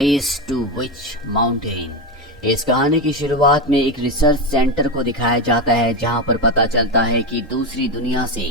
Race to witch mountain. इस कहानी की शुरुआत में एक रिसर्च सेंटर को दिखाया जाता है जहां पर पता चलता है कि दूसरी दुनिया से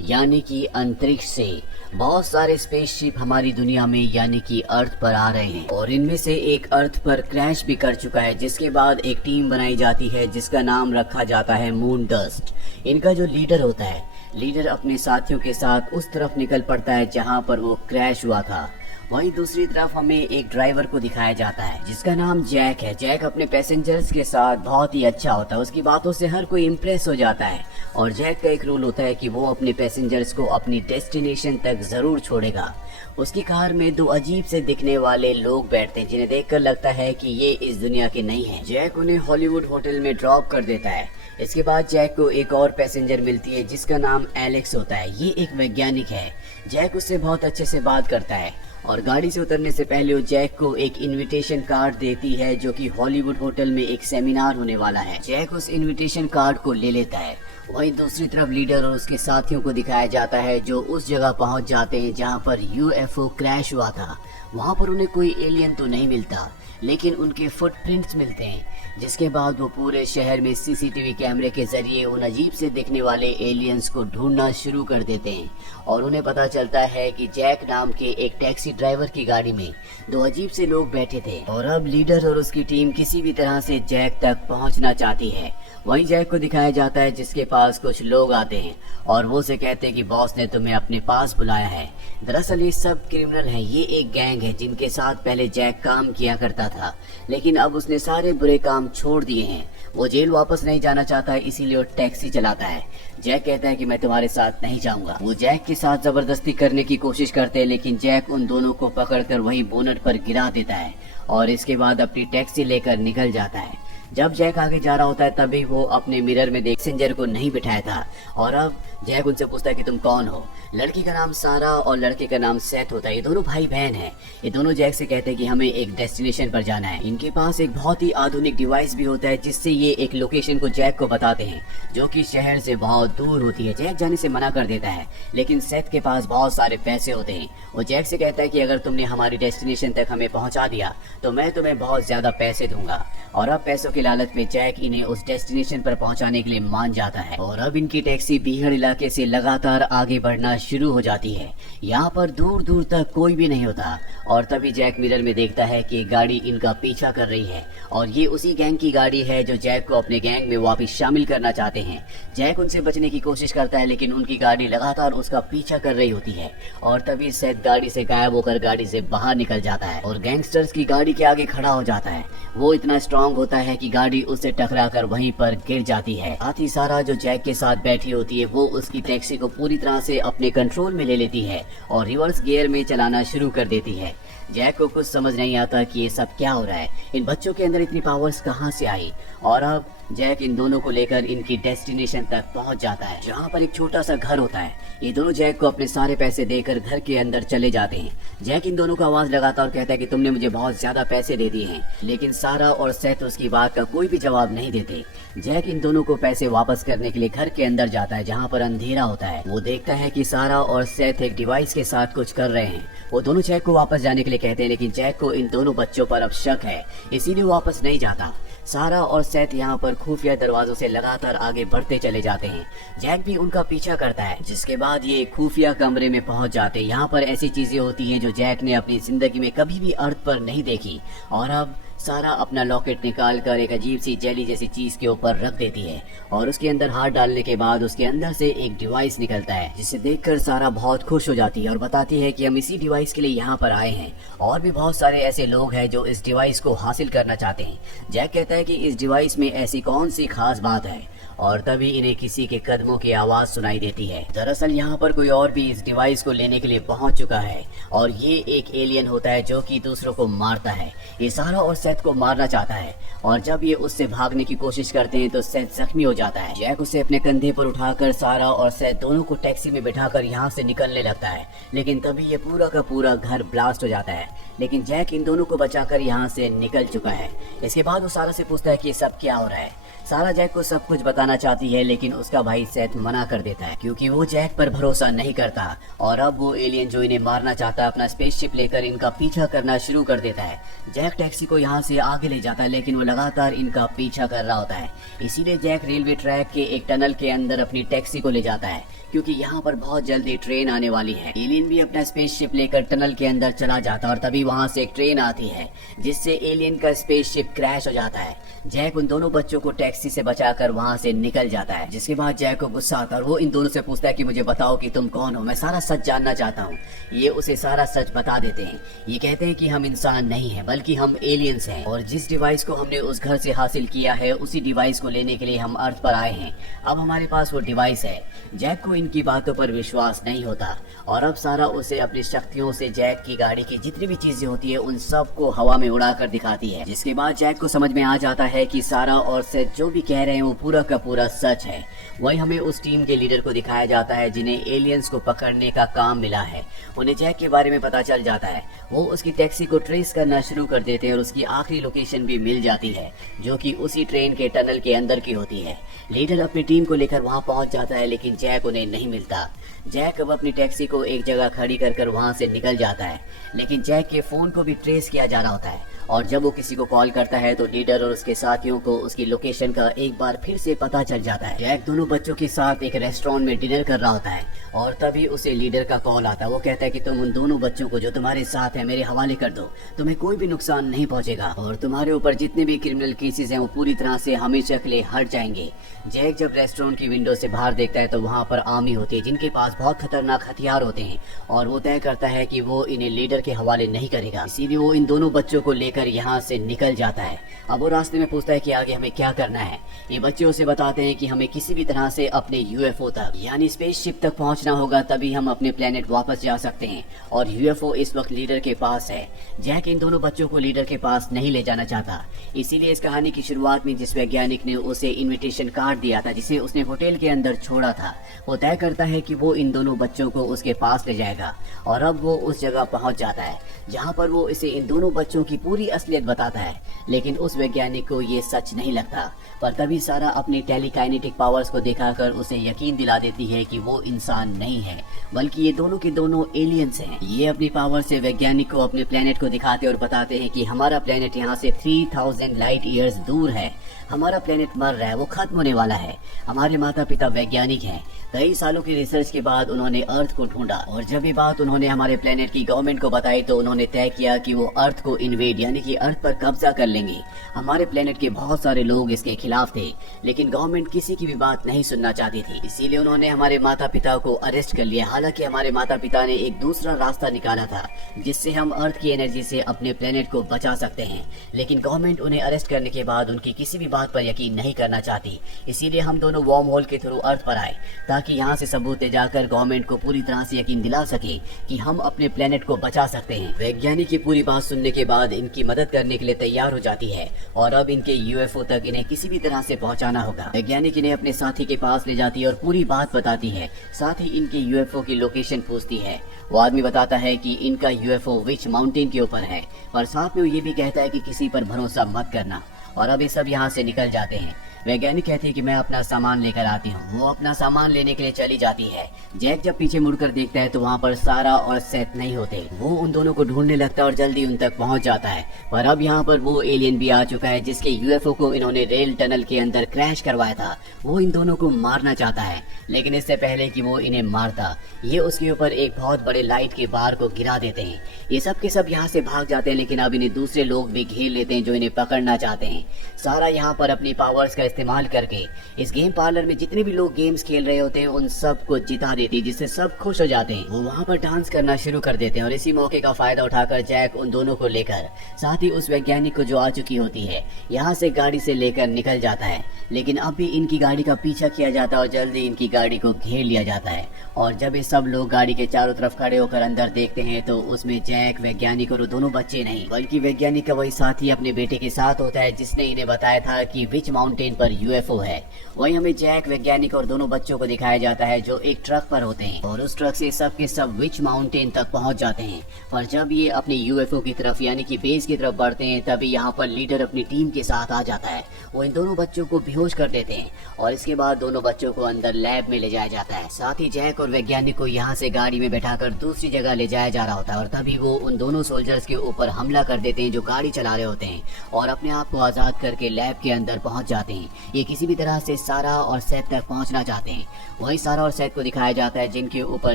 यानी कि अंतरिक्ष से बहुत सारे स्पेसशिप हमारी दुनिया में यानी कि अर्थ पर आ रहे हैं और इनमें से एक अर्थ पर क्रैश भी कर चुका है, जिसके बाद एक टीम बनाई जाती है जिसका नाम रखा जाता है मून डस्ट। इनका जो लीडर होता है, लीडर अपने साथियों के साथ उस तरफ निकल पड़ता है जहां पर वो क्रैश हुआ था। वहीं दूसरी तरफ हमें एक ड्राइवर को दिखाया जाता है जिसका नाम जैक है। जैक अपने पैसेंजर्स के साथ बहुत ही अच्छा होता है, उसकी बातों से हर कोई इम्प्रेस हो जाता है और जैक का एक रूल होता है कि वो अपने पैसेंजर्स को अपनी डेस्टिनेशन तक जरूर छोड़ेगा। उसकी कार में दो अजीब से दिखने वाले लोग बैठते हैं जिन्हें देखकर लगता है कि ये इस दुनिया के नहीं है। जैक उन्हें हॉलीवुड होटल में ड्रॉप कर देता है। इसके बाद जैक को एक और पैसेंजर मिलती है जिसका नाम एलेक्स होता है। ये एक वैज्ञानिक है। जैक उससे बहुत अच्छे से बात करता है और गाड़ी से उतरने से पहले वो जैक को एक इनविटेशन कार्ड देती है जो कि हॉलीवुड होटल में एक सेमिनार होने वाला है। जैक उस इनविटेशन कार्ड को ले लेता है। वहीं दूसरी तरफ लीडर और उसके साथियों को दिखाया जाता है जो उस जगह पहुंच जाते हैं जहां पर यूएफओ क्रैश हुआ था। वहां पर उन्हें कोई एलियन तो नहीं मिलता लेकिन उनके फुटप्रिंट्स मिलते हैं, जिसके बाद वो पूरे शहर में सीसीटीवी कैमरे के जरिए उन अजीब से दिखने वाले एलियंस को ढूंढना शुरू कर देते हैं और उन्हें पता चलता है कि जैक नाम के एक टैक्सी ड्राइवर की गाड़ी में दो अजीब से लोग बैठे थे और अब लीडर और उसकी टीम किसी भी तरह से जैक तक पहुंचना चाहती है। वहीं जैक को दिखाया जाता है जिसके पास कुछ लोग आते हैं और वो उसे कहते हैं कि बॉस ने तुम्हें अपने पास बुलाया है। दरअसल ये सब क्रिमिनल हैं, ये एक गैंग है जिनके साथ पहले जैक काम किया करता था लेकिन अब उसने सारे बुरे काम छोड़ दिए हैं। वो जेल वापस नहीं जाना चाहता है, इसीलिए वो टैक्सी चलाता है। जैक कहता है कि मैं तुम्हारे साथ नहीं जाऊंगा। वो जैक के साथ जबरदस्ती करने की कोशिश करते हैं लेकिन जैक उन दोनों को पकड़कर वहीं बोनट पर गिरा देता है और इसके बाद अपनी टैक्सी लेकर निकल जाता है। जब जैक आगे जा रहा होता है तभी वो अपने मिरर में देख पैसेंजर को नहीं बिठाया था और अब जैक उनसे पूछता है कि तुम कौन हो। लड़की का नाम सारा और लड़के का नाम सेथ होता है। ये दोनों भाई बहन हैं। ये दोनों जैक से कहते हैं कि हमें एक डेस्टिनेशन पर जाना है। इनके पास एक बहुत ही आधुनिक डिवाइस भी होता है जिससे ये एक लोकेशन को जैक को बताते हैं जो कि शहर से बहुत दूर होती है। जैक जाने से मना कर देता है लेकिन सेथ के पास बहुत सारे पैसे होते हैं। वो जैक से कहता है कि अगर तुमने हमारी डेस्टिनेशन तक हमें पहुंचा दिया तो मैं तुम्हें बहुत ज्यादा पैसे दूंगा और अब पैसों की लालच में जैक इन्हें उस डेस्टिनेशन पर पहुंचाने के लिए मान जाता है और अब इनकी टैक्सी बीहड़ इलाके से लगातार आगे बढ़ना शुरू हो जाती है। यहाँ पर दूर दूर तक कोई भी नहीं होता और तभी जैक मिरर में देखता है कि गाड़ी इनका पीछा कर रही है और ये उसी गैंग की गाड़ी है जो जैक को अपने गैंग में वापस शामिल करना चाहते हैं। जैक उनसे बचने की कोशिश करता है लेकिन उनकी गाड़ी लगातार उसका पीछा कर रही होती है और तभी सेथ गाड़ी से गायब होकर गाड़ी से बाहर निकल जाता है और गैंगस्टर्स की गाड़ी के आगे खड़ा हो जाता है। वो इतना स्ट्रांग होता है कि गाड़ी उससे टकराकर वहीं पर गिर जाती है। साथ ही सारा जो जैक के साथ बैठी होती है वो उसकी टैक्सी को पूरी तरह से अपने कंट्रोल में ले लेती है और रिवर्स गियर में चलाना शुरू कर देती है। जैक को कुछ समझ नहीं आता कि ये सब क्या हो रहा है, इन बच्चों के अंदर इतनी पावर्स कहाँ से आई और अब जैक इन दोनों को लेकर इनकी डेस्टिनेशन तक पहुंच जाता है जहां पर एक छोटा सा घर होता है। ये दोनों जैक को अपने सारे पैसे देकर घर के अंदर चले जाते हैं। जैक इन दोनों को आवाज लगाता और कहता है कि तुमने मुझे बहुत ज्यादा पैसे दे दिए हैं लेकिन सारा और सेथ उसकी बात का कोई भी जवाब नहीं देते। जैक इन दोनों को पैसे वापस करने के लिए घर के अंदर जाता है जहाँ पर अंधेरा होता है। वो देखता है कि सारा और सेथ एक डिवाइस के साथ कुछ कर रहे हैं। वो दोनों जैक को वापस जाने के लिए कहते हैं लेकिन जैक को इन दोनों बच्चों पर अब शक है, इसीलिए वो वापस नहीं जाता। सारा और सेथ यहाँ पर खुफिया दरवाजों से लगातार आगे बढ़ते चले जाते हैं। जैक भी उनका पीछा करता है जिसके बाद ये खुफिया कमरे में पहुंच जाते हैं। यहाँ पर ऐसी चीजें होती हैं जो जैक ने अपनी जिंदगी में कभी भी अर्थ पर नहीं देखी और अब सारा अपना लॉकेट निकाल कर एक अजीब सी जेली जैसी चीज के ऊपर रख देती है और उसके अंदर हाथ डालने के बाद उसके अंदर से एक डिवाइस निकलता है जिसे देखकर सारा बहुत खुश हो जाती है और बताती है कि हम इसी डिवाइस के लिए यहाँ पर आए हैं और भी बहुत सारे ऐसे लोग हैं जो इस डिवाइस को हासिल करना चाहते हैं। जैक कहता है कि इस डिवाइस में ऐसी कौन सी खास बात है और तभी इन्हें किसी के कदमों की आवाज सुनाई देती है। दरअसल यहाँ पर कोई और भी इस डिवाइस को लेने के लिए पहुंच चुका है और ये एक एलियन होता है जो कि दूसरों को मारता है। ये सारा और सेथ को मारना चाहता है और जब ये उससे भागने की कोशिश करते हैं तो सेथ जख्मी हो जाता है। जैक उसे अपने कंधे पर उठाकर सारा और सेथ दोनों को टैक्सी में बिठाकर यहाँ से निकलने लगता है लेकिन तभी ये पूरा का पूरा घर ब्लास्ट हो जाता है लेकिन जैक इन दोनों को बचाकर यहाँ से निकल चुका है। इसके बाद वो सारा से पूछता है कि ये सब क्या हो रहा है। सारा जैक को सब कुछ बताना चाहती है, लेकिन उसका भाई सेथ मना कर देता है क्योंकि वो जैक पर भरोसा नहीं करता। और अब वो एलियन जो इन्हें मारना चाहता है अपना स्पेसशिप लेकर इनका पीछा करना शुरू कर देता है। जैक टैक्सी को यहाँ से आगे ले जाता है, लेकिन वो लगातार इनका पीछा कर रहा होता है। इसीलिए जैक रेलवे ट्रैक के एक टनल के अंदर अपनी टैक्सी को ले जाता है क्योंकि यहाँ पर बहुत जल्दी ट्रेन आने वाली है। एलियन भी अपना स्पेसशिप लेकर टनल के अंदर चला जाता है और तभी वहाँ से एक ट्रेन आती है जिससे एलियन का स्पेसशिप क्रैश हो जाता है। जैक उन दोनों बच्चों को टैक्सी से बचाकर वहाँ से निकल जाता है, जिसके बाद जैक को गुस्सा आता है और वो इन दोनों से पूछता है कि मुझे बताओ कि तुम कौन हो, मैं सारा सच जानना चाहता हूँ। ये उसे सारा सच बता देते हैं। ये कहते हैं कि हम इंसान नहीं है बल्कि हम एलियंस हैं और जिस डिवाइस को हमने उस घर से हासिल किया है उसी डिवाइस को लेने के लिए हम अर्थ पर आए हैं। अब हमारे पास वो डिवाइस है। जैक को इनकी बातों पर विश्वास नहीं होता और अब सारा उसे अपनी शक्तियों से जैक की गाड़ी की जितनी भी चीजें होती है उन सब को हवा में उड़ाकर दिखाती है, जिसके बाद जैक को समझ में आ जाता है कि सारा और सेथ जो भी कह रहे हैं वो पूरा का पूरा सच है। वही हमें उस टीम के लीडर को दिखाया जाता है जिन्हें एलियंस को पकड़ने का काम मिला है। उन्हें जैक के बारे में पता चल जाता है। वो उसकी टैक्सी को ट्रेस करना शुरू कर देते हैं और उसकी आखिरी लोकेशन भी मिल जाती है जो कि उसी ट्रेन के टनल के अंदर की होती है। लीडर अपनी टीम को लेकर वहां पहुंच जाता है, लेकिन जैक उन्हें नहीं मिलता। जैक अब अपनी टैक्सी को एक जगह खड़ी कर वहां से निकल जाता है, लेकिन जैक के फोन को भी ट्रेस किया जा रहा होता है और जब वो किसी को कॉल करता है तो लीडर और उसके साथियों को उसकी लोकेशन का एक बार फिर से पता चल जाता है। जैक दोनों बच्चों के साथ एक रेस्टोरेंट में डिनर कर रहा होता है और तभी उसे लीडर का कॉल आता है। वो कहता है कि तुम उन दोनों बच्चों को जो तुम्हारे साथ है मेरे हवाले कर दो, तुम्हें कोई भी नुकसान नहीं पहुंचेगा और तुम्हारे ऊपर जितने भी क्रिमिनल केसेस हैं वो पूरी तरह से हमेशा के लिए हट जाएंगे। जैक जब रेस्टोरेंट की विंडो से बाहर देखता है तो वहाँ पर आर्मी होती है जिनके पास बहुत खतरनाक हथियार होते हैं और वो तय करता है कि वो इन्हें लीडर के हवाले नहीं करेगा। इसीलिए वो इन दोनों बच्चों को लेकर यहाँ से निकल जाता है। अब वो रास्ते में पूछता है कि आगे हमें क्या करना है। ये बच्चे उसे बताते हैं कि हमें किसी भी तरह से अपने यूएफओ तक यानी स्पेसशिप तक पहुंचना होगा, तभी हम अपने प्लेनेट वापस जा सकते हैं और यूएफओ इस वक्त लीडर के पास है। जैक इन दोनों बच्चों को लीडर के पास नहीं ले जाना चाहता, इसीलिए इस कहानी की शुरुआत में जिस वैज्ञानिक ने उसे इन्विटेशन कार्ड दिया था जिसे उसने होटल के अंदर छोड़ा था, वो तय करता है कि वो इन दोनों बच्चों को उसके पास ले जाएगा और अब वो उस जगह पहुंच जाता है जहां पर वो इसे इन दोनों बच्चों की पूरी असलियत बताता है। लेकिन उस वैज्ञानिक को ये सच नहीं लगता, पर तभी सारा अपनी टेलीकाइनेटिक पावर्स को दिखाकर उसे यकीन दिला देती है कि वो इंसान नहीं है बल्कि ये दोनों के दोनों एलियंस हैं। ये अपनी पावर से वैज्ञानिक को अपने प्लेनेट को दिखाते और बताते हैं कि हमारा प्लेनेट यहाँ से 3000 लाइट ईयर्स दूर है। हमारा प्लेनेट मर रहा है, वो खत्म होने वाला है। हमारे माता पिता वैज्ञानिक हैं। कई सालों की रिसर्च के बाद उन्होंने अर्थ को ढूंढा और जब ये बात उन्होंने हमारे प्लेनेट की गवर्नमेंट को बताई तो उन्होंने तय किया कि वो अर्थ को इन्वेड यानी कि अर्थ पर कब्जा कर लेंगे। हमारे प्लेनेट के बहुत सारे लोग इसके खिलाफ थे, लेकिन गवर्नमेंट किसी की भी बात नहीं सुनना चाहती थी। इसीलिए उन्होंने हमारे माता पिता को अरेस्ट कर लिया। हालांकि हमारे माता पिता ने एक दूसरा रास्ता निकाला था जिससे हम अर्थ की एनर्जी से अपने प्लेनेट को बचा सकते हैं, लेकिन गवर्नमेंट उन्हें अरेस्ट करने के बाद उनकी किसी भी बात पर यकीन नहीं करना चाहती। इसीलिए हम दोनों वार्म होल के थ्रू अर्थ पर आए ताकि यहाँ से सबूत ले जाकर गवर्नमेंट को पूरी तरह से यकीन दिला सके कि हम अपने प्लेनेट को बचा सकते हैं। वैज्ञानिक की पूरी बात सुनने के बाद इनकी मदद करने के लिए तैयार हो जाती है और अब इनके यूएफओ तक इन्हें किसी भी तरह से पहुंचाना होगा। वैज्ञानिक इन्हें अपने साथी के पास ले जाती है और पूरी बात बताती है, साथ ही इनके यूएफओ की लोकेशन पूछती है। वो आदमी बताता है कि इनका यूएफओ विच माउंटेन के ऊपर है और साथ में वो ये भी कहता है कि किसी पर भरोसा मत करना। और अब ये सब यहाँ से निकल जाते हैं। वैज्ञानिक कहती है कि मैं अपना सामान लेकर आती हूँ। वो अपना सामान लेने के लिए चली जाती है। जैक जब पीछे मुड़कर देखता है तो वहाँ पर सारा और सेथ नहीं होते। वो उन दोनों को ढूंढने लगता है और जल्दी उन तक पहुँच जाता है, पर अब यहाँ पर वो एलियन भी आ चुका है जिसके यूएफओ को इन्होंने रेल टनल के अंदर क्रैश करवाया था। वो इन दोनों को मारना चाहता है, लेकिन इससे पहले कि वो इन्हें मारता ये उसके ऊपर एक बहुत बड़े लाइट के बार को गिरा देते हैं। ये सब के सब यहाँ से भाग जाते हैं, लेकिन अब इन्हें दूसरे लोग भी घेर लेते हैं जो इन्हें पकड़ना चाहते हैं। सारा यहाँ पर अपनी पावर्स का इस्तेमाल करके इस गेम पार्लर में जितने भी लोग गेम्स खेल रहे होते हैं उन सब को जिता देती है, जिससे सब खुश हो जाते हैं। वो वहाँ पर डांस करना शुरू कर देते हैं और इसी मौके का फायदा उठाकर जैक उन दोनों को लेकर साथ ही उस वैज्ञानिक को जो आ चुकी होती है यहाँ से गाड़ी से लेकर निकल जाता है। लेकिन अब भी इनकी गाड़ी का पीछा किया जाता है और जल्दी इनकी गाड़ी को घेर लिया जाता है। और जब ये सब लोग गाड़ी के चारों तरफ खड़े होकर अंदर देखते हैं तो उसमें जैक, वैज्ञानिक और दोनों बच्चे नहीं बल्कि वैज्ञानिक का वही साथी अपने बेटे के साथ होता है जिसने इन्हें बताया था कि विच माउंटेन पर यूएफओ है। वहीं हमें जैक, वैज्ञानिक और दोनों बच्चों को दिखाया जाता है जो एक ट्रक पर होते हैं और उस ट्रक से सब के सब विच माउंटेन तक पहुंच जाते हैं। पर जब ये अपने यूएफओ की तरफ यानी कि बेस की तरफ बढ़ते हैं तभी यहाँ पर लीडर अपनी टीम के साथ आ जाता है। वो इन दोनों बच्चों को बेहोश कर देते हैं और इसके बाद दोनों बच्चों को अंदर लैब में ले जाया जाता है। साथ ही जैक और वैज्ञानिक को यहाँ से गाड़ी में बैठाकर दूसरी जगह ले जाया जा रहा होता है और तभी वो उन दोनों सोल्जर्स के ऊपर हमला कर देते हैं जो गाड़ी चला रहे होते हैं और अपने आप को आजाद करके लैब के अंदर पहुंच जाते हैं। ये किसी भी तरह से सारा और सेथ तक पहुंचना चाहते हैं। वहीं सारा और सेथ को दिखाया जाता है जिनके ऊपर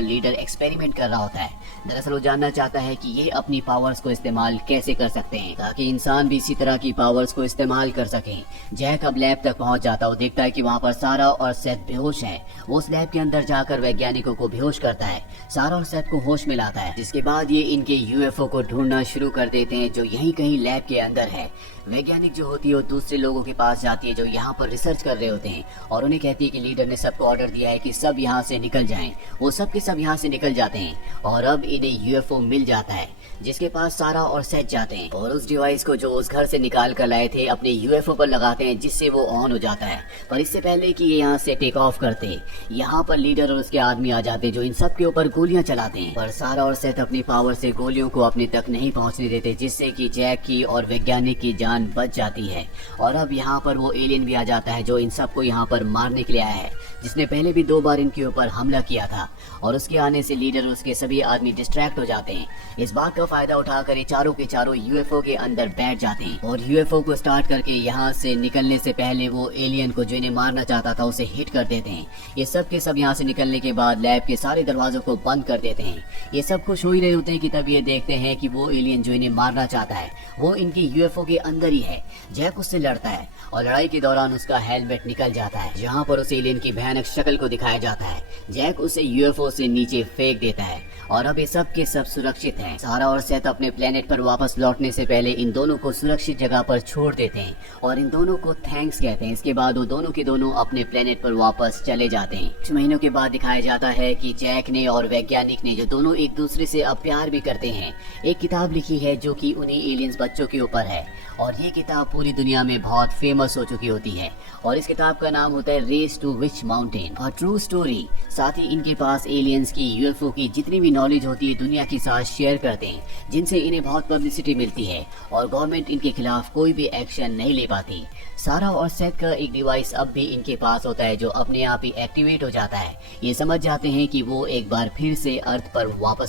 लीडर एक्सपेरिमेंट कर रहा होता है। दरअसल वो जानना चाहता है कि ये अपनी पावर्स को इस्तेमाल कैसे कर सकते हैं ताकि इंसान भी इसी तरह की पावर्स को इस्तेमाल कर सके। जैक अब लैब तक पहुंच जाता है। वो देखता है कि वहाँ पर सारा और सेथ बेहोश हैं। वो उस लैब के अंदर जाकर वैज्ञानिकों को बेहोश करता है। सारा और सेथ को होश में लाता है जिसके बाद ये इनके यूएफओ को ढूंढना शुरू कर देते हैं जो यहीं कहीं लैब के अंदर है। वैज्ञानिक जो होती है वो दूसरे लोगों के पास जाती है जो यहाँ पर रिसर्च कर रहे होते हैं और उन्हें कहती है कि लीडर ने सबको ऑर्डर दिया है कि सब यहाँ से निकल जाएं। वो सब के सब यहाँ से निकल जाते हैं और अब इन्हें यूएफओ मिल जाता है जिसके पास सारा और सेथ जाते हैं और उस डिवाइस को जो उस घर से निकाल कर लाए थे अपने यूएफओ पर लगाते हैं जिससे वो ऑन हो जाता है। पर इससे पहले कि ये यहाँ से टेक ऑफ करते यहाँ पर लीडर और उसके आदमी आ जाते जो इन सब के ऊपर गोलियां चलाते हैं। पर सारा और सेथ अपनी पावर से गोलियों को अपने तक नहीं पहुँचने देते जिससे कि जैक की और वैज्ञानिक की जान बच जाती है। और अब यहाँ पर वो एलियन भी आ जाता है जो इन सबको यहाँ पर मारने के लिए आया है जिसने पहले भी 2 बार इनके ऊपर हमला किया था और उसके आने से लीडर और उसके सभी आदमी डिस्ट्रैक्ट हो जाते हैं। इस बात का फायदा उठाकर ये चारों के चारों यूएफओ के अंदर बैठ जाते हैं और यूएफओ को स्टार्ट करके यहाँ से निकलने से पहले वो एलियन को जो इन्हें मारना चाहता था उसे हिट कर देते हैं। ये सब के सब यहाँ से निकलने के बाद लैब के सारे दरवाजों को बंद कर देते हैं। ये सब खुश हो ही रहे होते हैं कि तब ये देखते हैं कि वो एलियन जो इन्हें मारना चाहता है वो इनके यूएफओ के अंदर ही है। जैक उससे लड़ता है और लड़ाई के दौरान उसका हेलमेट निकल जाता है जहाँ पर उस एलियन की भयानक शक्ल को दिखाया जाता है। जैक उसे यूएफओ से नीचे फेंक देता है और अब ये सब के सब सुरक्षित हैं। सारा और सेथ अपने प्लेनेट पर वापस लौटने से पहले इन दोनों को सुरक्षित जगह पर छोड़ देते हैं और इन दोनों को थैंक्स कहते हैं। इसके बाद वो दोनों के दोनों अपने प्लेनेट पर वापस चले जाते हैं। कुछ महीनों के बाद दिखाया जाता है कि जैक ने और वैज्ञानिक ने जो दोनों एक दूसरे से अब प्यार भी करते हैं एक किताब लिखी है जो कि उन्हीं एलियंस बच्चों के ऊपर है और ये किताब पूरी दुनिया में बहुत फेमस हो चुकी होती है और इस किताब का नाम होता है race to witch mountain, a true story. साथ ही इनके पास एलियंस की, यूएफओ की जितनी भी नॉलेज होती है दुनिया के साथ शेयर करते हैं जिनसे इन्हें बहुत पब्लिसिटी मिलती है और गवर्नमेंट इनके खिलाफ कोई भी एक्शन नहीं ले पाती। सारा और सेथ का एक डिवाइस अब भी इनके पास होता है जो अपने आप ही एक्टिवेट हो जाता है। ये समझ जाते हैं कि वो एक बार फिर से अर्थ पर वापस